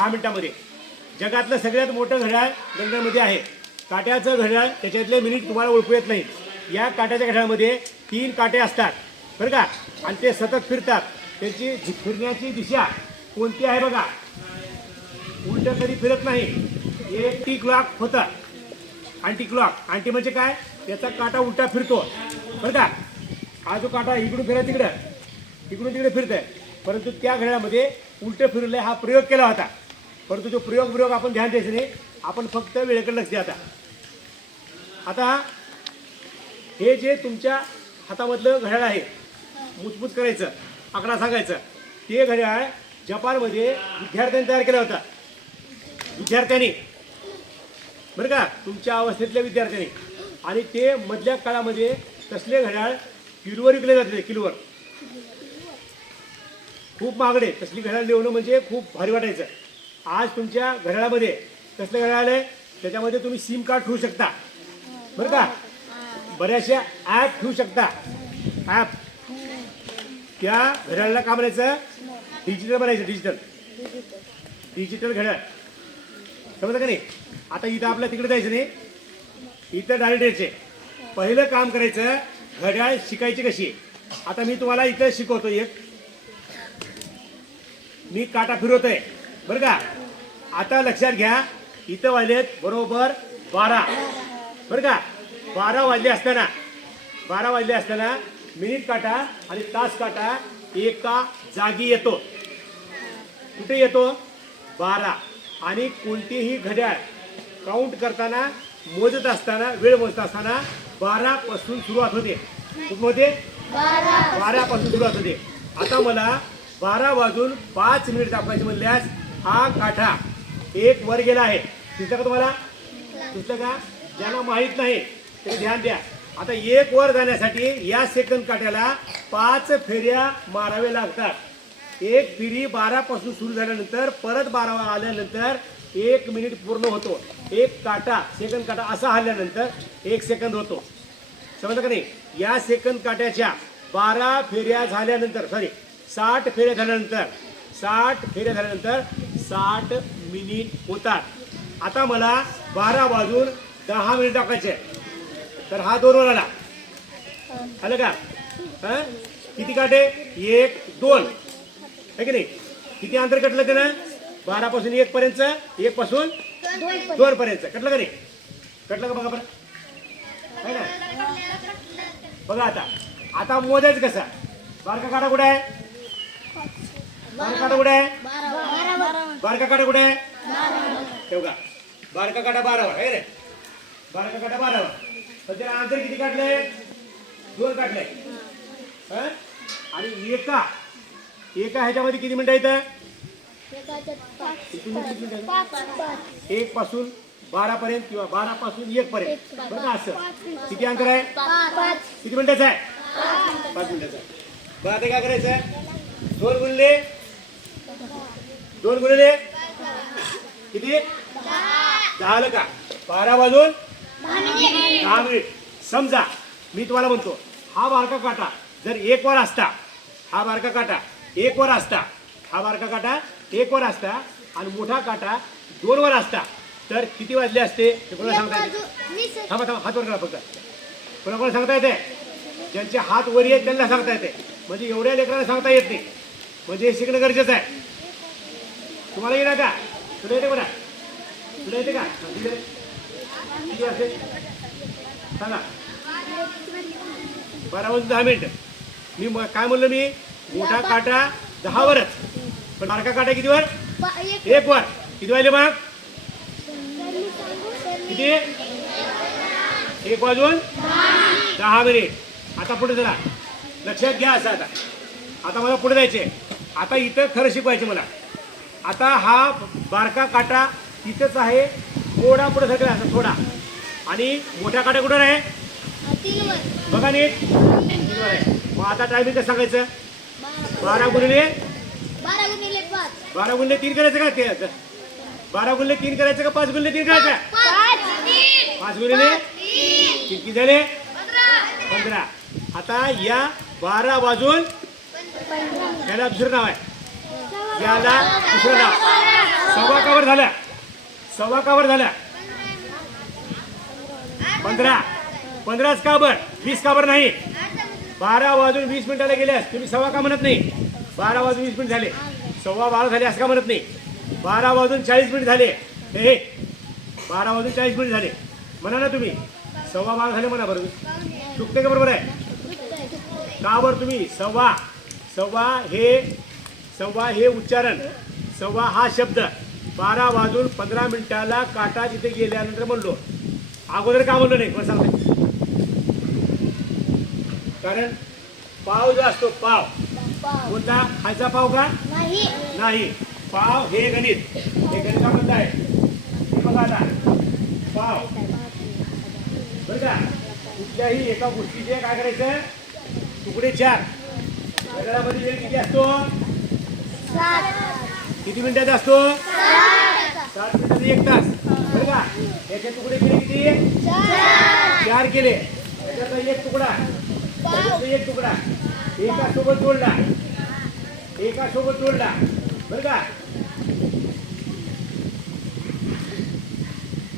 10 मिनिटांमध्ये जगातलं सगळ्यात मोठं घड्याळ लंडनमध्ये आहे. काट्याचं घड्याळ त्याच्यातले मिनिट तुम्हाला ओळखू येत नाही. या काट्याच्या घड्याळामध्ये 3 काटे असतात बरं का, आणि ते सतत फिरतात. त्यांची फिरण्याची दिशा कोणती आहे बघा, उलट कधी फिरत नाही. एंटी क्लॉक होतं. अँटी क्लॉक, अँटी म्हणजे काय, त्याचा काटा उलटा फिरतो बरं का. हा जो काटा इकडून फिरत तिकडं, इकडून तिकडे फिरत आहे, परंतु त्या घड्याळामध्ये उलट फिरले हा प्रयोग केला होता. परंतु जो प्रयोग आपण ध्यान द्यायचं नाही, आपण फक्त वेळेकडे लक्ष द्या. आता हे जे तुमच्या हातामधलं घड्याळ आहे, मुचमुच करायचं, आकडा सांगायचं, ते घड्याळ जपानमध्ये विद्यार्थ्यांनी तयार केलं होतं. विद्यार्थ्यांनी बरं का, तुमच्या अवस्थेतल्या विद्यार्थ्यांनी. आणि ते मधल्या काळामध्ये तसले घड्याळ किलोवर विकले जाते. किलोवर खूप महागडे तसली घड्याळ लिहणं म्हणजे खूप भारी वाटायचं. आज तुमच्या घड्याळामध्ये कसलं घड्याळ आहे, त्याच्यामध्ये तुम्ही सिम कार्ड ठेवू शकता बरं का. बऱ्याचशा ॲप ठेवू शकता. ॲप त्या घड्याळाला का बनायचं, डिजिटल बनायचं. डिजिटल घड्याळ समजलं का नाही. आता इथं आपल्या तिकडे जायचं नाही, इथं डायरेक्ट यायचे. पहिलं काम करायचं, घड्याळ शिकायची कशी. आता मी तुम्हाला इथं शिकवतो. मी काटा फिरवतोय बरं का. आता लक्षात घ्या, इथं वाजलेत बरोबर 12 बरं का. 12 वाजले असताना मिनिट काटा आणि तास काटा एका जागी येतो. कुठे येतो, 12. आणि कोणतीही घड्याळ काउंट करताना, मोजत असताना, वेळ मोजत असताना 12 पासून सुरुवात होते. कुठं होते, 12 पासून सुरुवात होते. आता मला 12 वाजून 5 मिनिट दाखवायचे म्हणल्यास हा काठा एक वर गेला आहे. दिसलं का तुम्हाला, दिसलं का. ज्यांना माहीत नाही ते ध्यान द्या. आता एक वर जाण्यासाठी या सेकंद काट्याला 5 फेऱ्या मारावे लागतात. एक फेरी 12 पासून सुरू झाल्यानंतर परत 12 आल्यानंतर 1 मिनिट पूर्ण होतो. एक काटा, सेकंद काटा असा हल्ल्यानंतर 1 सेकंद होतो. समजलं का नाही. या सेकंद काट्याच्या 12 फेऱ्या झाल्यानंतर, 60 फेऱ्या झाल्यानंतर 60 मिनिट होतात. आता मला 12 वाजून 10 मिनिट टाकायचे, तर हा 2 वर आला. आलं का. किती काटे, 1 2 आहे की नाही. किती अंतर कटलं ते ना, 12 पासून 1 पर्यंत, 1 पासून 2 पर्यंत कटलं का नाही. कटलं का बघा बरं, आहे ना. बघा आता मोजायचं कसं. बारका काटा कुठे आहे, बारका काटा कुठे आहे, बारका काटा कुठे आहे, तेव्हा बारका काटा 12 वर आहे रे. बारका काटा 12 वर. तर त्याला अंतर किती काढलंय, 2 काढलंय. आणि एका ह्याच्यामध्ये किती मिनिटं येतं, 1 पासून 12 पर्यंत किंवा 12 पासून 1 पर्यंत बरं का. असं किती अंतर आहे, किती मिनिटाचं आहे, 5 मिनिटाचं आहे. बरं आता काय करायचं, 2 गुणले किती, 10 आलं का. 12 वाजून 10 मिनिट. समजा मी तुम्हाला म्हणतो, हा बारका काटा जर 1 वर असता, हा बारका काटा 1 वर असता, हा बारका काटा 1 वर असता आणि मोठा काटा 2 वर असता, तर किती वाजले असते ते कोणाला सांगता येते. थांबा हात वर करा फक्त. कोणाला सांगता येते, ज्यांचे हात वर येत त्यांना सांगता येते. म्हणजे एवढ्या लेकरांना सांगता येत नाही, म्हणजे हे शिकणं गरजेचं आहे. तुम्हाला येणार का, तुला येते बघा, तुला येते का, किती असेल सांगा. 12 वाजून 10 मिनिट. मी काय म्हणलं, मी मोठा काटा 10 वरच, पण बारका काटा किती वर, 1 वर. किती वाजले मग, किती, 1 वाजून 10 मिनिट. आता पुढे चला, लक्षात घ्या. असं आता मला पुढे जायचे. आता इथं खरं शिकवायचे मला. आता हा बारका काटा तिथंच आहे, थोडा पुढे सगळं असं थोडा. आणि मोठा काटा कुठं आहे बघा नीट, 3 वर आहे. मग आता टायमिंग कसं सांगायचं, 12 गुणिले 3 करायचं का, 12 गुणिले 3 करायचं का 5 गुणिले 3 करायचं, 5 गुणिले किती झाले, 15. आता या 12 वाजून, याला दुसरं नाव आहे, याला दुसरं नाव सव्वा कावर झाला, सव्वा कावर झाला, 15, 15च काबर, 20 काबर नाही. 12 वाजून 20 मिनिटाला गेल्यास तुम्ही सव्वा का म्हणत नाही. 12 वाजून 20 मिनिट झाले, सव्वा 12 झाले असं का म्हणत नाही. 12 वाजून 40 मिनिट झाले, हे 12 वाजून 40 मिनिट झाले म्हणा ना तुम्ही. सव्वा 12 झाले म्हणा बरोबर. चुकते का बरोबर आहे का बरं तुम्ही. सव्वा, सव्वा हे उच्चारण, सव्वा हा शब्द 12 वाजून 15 मिनिटाला काटा तिथे गेल्यानंतर म्हणलो. अगोदर का म्हणलो नाही कोण सांगते. कारण पाव जो असतो, पाव कोणता, खायचा पाव का नाही. पाव हे गणित, हे गणितामधलं आहे. हे बघा आता पाव बरं का. कुठल्याही एका गोष्टीचे काय करायचं, तुकडे 4. घड्याळामध्ये वेळ किती असतो, किती मिनिटाचा असतो, 60 मिनिटाचा 1 तास बरं का. याचे तुकडे केले किती, 4 केले. त्याच्यातला एक तुकडा, एक तुकडा एका सोबत जोडला, एका सोबत जोडला बरं का.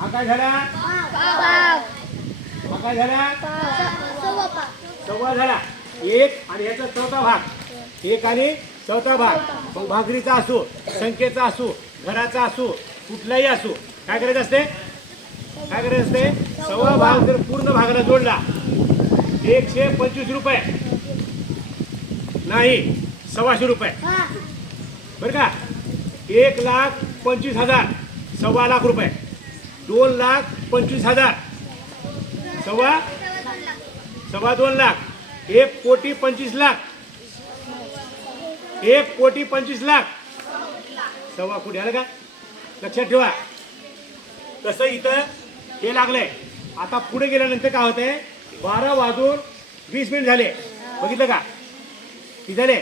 हा काय झाला, हा काय झाला, सव्वा झाला. 1 आणि ह्याचा चौथा भाग, 1 आणि चौथा भाग. मग भाकरीचा असो, संख्येचा असो, घराचा असो, कुठलाही असो, काय करायचं असते, काय करायचं असते. सव्वा भाग जर पूर्ण भागाला जोडला 125 रुपये नाही, 125 रुपये बरं का. 1,25,000, सव्वा लाख रुपये. 2,25,000, सव्वा 2 लाख. 1,25,00,000, 1,25,00,000, सव्वा कोटी. आलं का, लक्षात ठेवा. तसं इथं हे लागलंय. आता पुढे गेल्यानंतर काय होतंय, 12 वाजून 20 मिनिट झाले, बघितलं का किती झाले.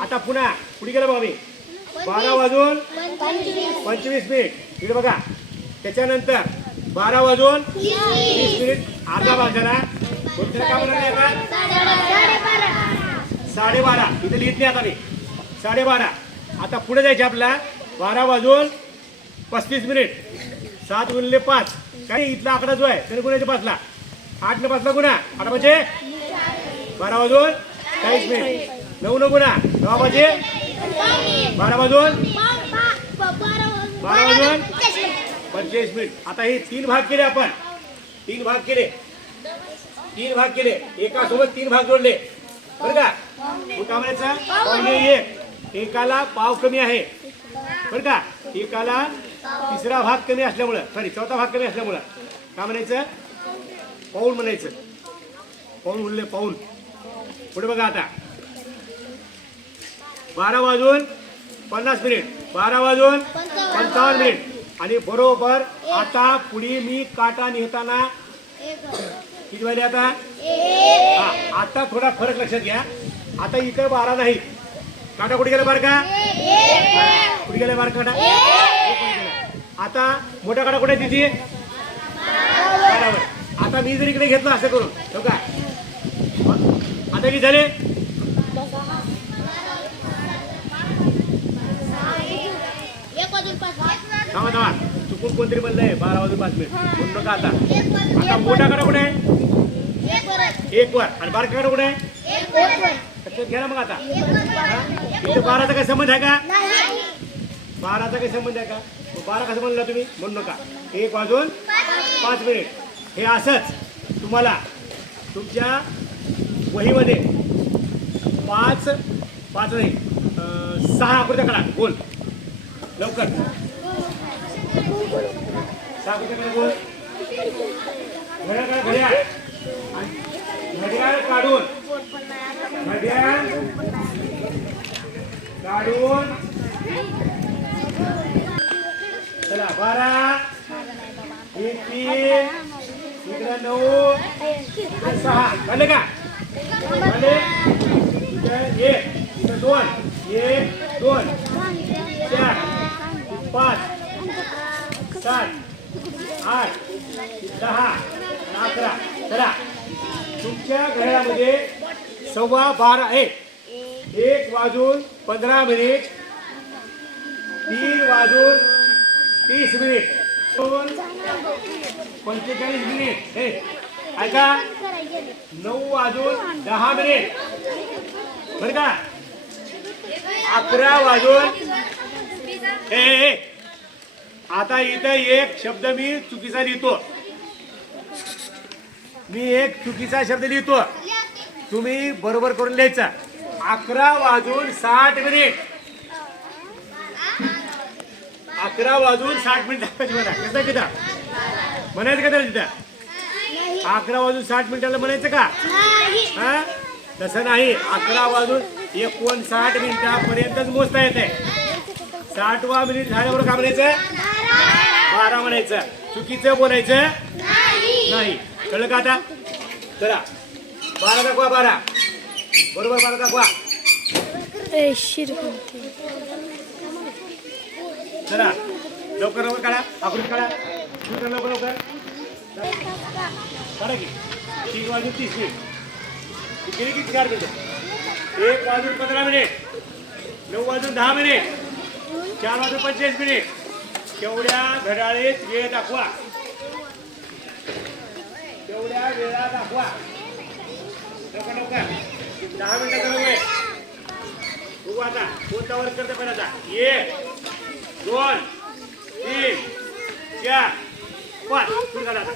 आता पुन्हा पुढे गेलं बघा मी, 12 वाजून 25 मिनिट इकडे बघा. त्याच्यानंतर 12 वाजून 20 मिनिट, अर्धा भाग झाला. कोणत्या का बनवले का, 12:30 इथे लिहित नाही आता मी, 12:30. आता पुढे जायचे आपला 12 वाजून 35 मिनिट, 7 गुणिले 5 काय, इथला आकडा जो आहे त्याने गुणायचे 5ला, 8 ने 5ला गुणा, 8 म्हणजे 12 वाजून 40 मिनिट. 9 न गुणा, 9 वाजे 12 वाजून 45 मिनिट. आता हे 3 भाग केले आपण, 3 भाग केले, 3 भाग केले, एका सोबत 3 भाग जोडले बरं का. का म्हणायचं, पावणे 1, एकाला पाव कमी आहे बरं का. एकाला तिसरा भाग कमी असल्यामुळं, सॉरी चौथा भाग कमी असल्यामुळं का म्हणायचं, पाऊण म्हणायचं. पाऊण म्हणले, पाऊण. पुढे बघा आता 12 वाजून 50 मिनिट, 12 वाजून 55 मिनिट. आणि बरोबर आता पुढे मी काटा नेताना किती वाजले आता, हा आता थोडा फरक लक्षात घ्या. आता इथं 12 नाही, काटा कुठे गेला बार का, कुठे गेला बार काटा, आता मोठा काटा कुठे तिथे, आता मी जर इकडे घेतलं असं करून हो का. आता किती झाले, थांबा थांबा, चुकून कोणतरी म्हणलंय 12 वाजून 5 मिनिट म्हणून नका. आता आता मोठा काटा कुठे आहे, 1 वर, आणि बारका काटा कुठे आहे, लक्षात घ्या ना. मग आता इथे 12चा काही संबंध आहे का, 12चा काही संबंध आहे का, 12 कसं म्हणला तुम्ही म्हणू नका. 1 वाजून 5 मिनिट. हे असंच तुम्हाला तुमच्या वहीमध्ये 5 नाही 6 आकृत्या काढा गोल लवकर. 6 आकृत्या काढा गोल. घड्याळ घड्याळ काढून, घड्याळ काढून चला 12, 1, 3, इकडे 9, इकडे 6 झाले का, झाले. इथे 1, इथे 2, 1, 2, 4, 5, 7, 8, 10, 11. चला तुमच्या घड्याळामध्ये 12:15 1 वाजून 15 मिनिट 3:30 45 हे ऐका 9:10 बरं का 11 हे आता इथं एक शब्द मी चुकीचा लिहितो लिहितो तुम्ही बरोबर करून लिहायचा 11:60 11:60 दाखवायची म्हणा कसं किती म्हणायचं का त्याला तिथं 11:60 म्हणायचं का हा तसं नाही 11:59 मोजता येते 60वा मिनिट झाल्यावर का म्हणायचं 12 म्हणायचं चुकीचं बोलायचं नाही कळलं का आता चला 12 दाखवा 12 बरोबर 12 दाखवा चला लवकर लवकर काढा आकृती काढा लवकर काढा की 3:30 किती किती चार मिनिट 1:15 9:10 4:45 तेवढ्या घड्याळीत वेळ दाखवा तेवढ्या वेळा दाखवा लवकर लवकर 10 मिनिटाचा वेळ बघू आता कोणता वर्क करते पण आता 1 2 3 4 5 सुरू करा आता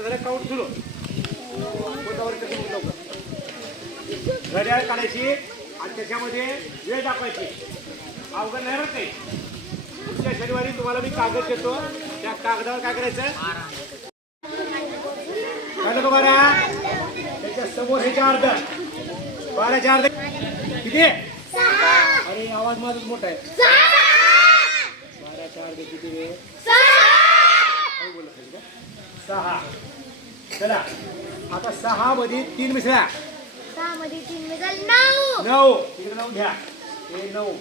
झालं काउंट सुरू कोणता वर्क करते लवकर घड्याळ काढायची आणि त्याच्यामध्ये वेळ दाखवायची अवघड नाही राहत नाही पुढच्या शनिवारी तुम्हाला मी कागद देतो त्या कागदावर काय करायचं काय नको 12 त्याच्या समोर हे 4 अर्ध 12च्या अर्ध किती अरे आवाज माझाच मोठा आहे 12च्या अर्ध किती रे 6 चला आता 6 मध्ये 3 मिसळा 6 मध्ये 3 मिसळ 9 तिकडे 9 घ्या हे 9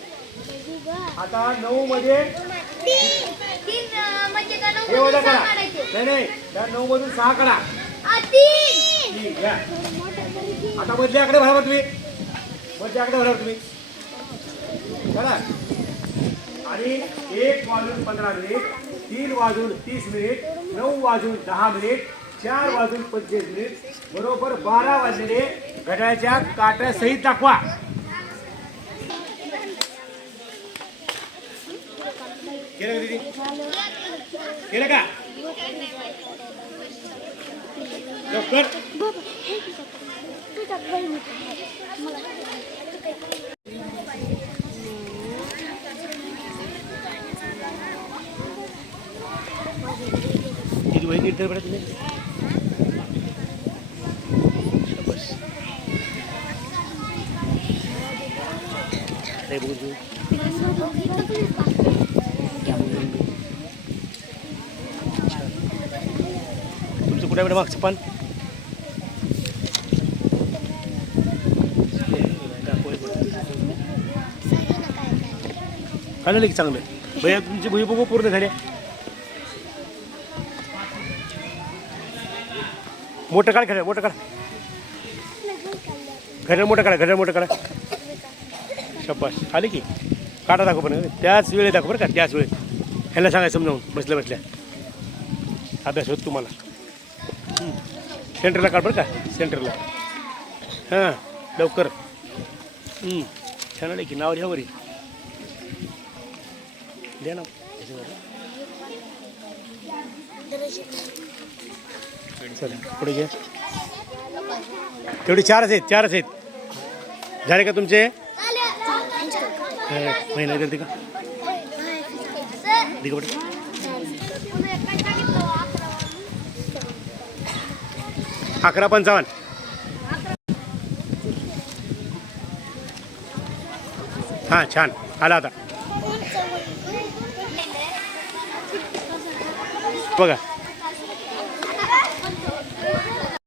आता 9 मध्ये 3 म्हणजे का 9 हे वजा मध्ये 6 करा काढायचे नाही त्या 9 मधून 6 काढा 3 घ्या आता मधले आकडे भरा तुम्ही चला आणि 1:15 3:30 9:10 4:45 बरोबर 12 वाजलेले घड्याळाच्या काट्यासहित दाखवा केलं का दीदी केलं का लवकर किती वही नीट पडत नाही बस काय बोलतो तुमचं कुठे बेटा मागचं पान खाल्लं की चांगलं भैया तुमची भुई बघू पूर्ण झाले मोठं काढ घड्याळ मोठं काढ घड्याळ मोठं काढा शब्बास आले की काटा दाखव पण त्याच वेळेत दाखव बरं का त्याच वेळेत ह्याला सांगायचं समजावून बसल्या अभ्यास होत तुम्हाला सेंटरला काढ बरं का सेंटरला हां लवकर छान आले की नाव ह्यावर द्या ना चला पुढे घ्या तेवढे 4च आहेत झाले का तुमचे महिना करते का दिग 11:55 हां छान आला आता बघा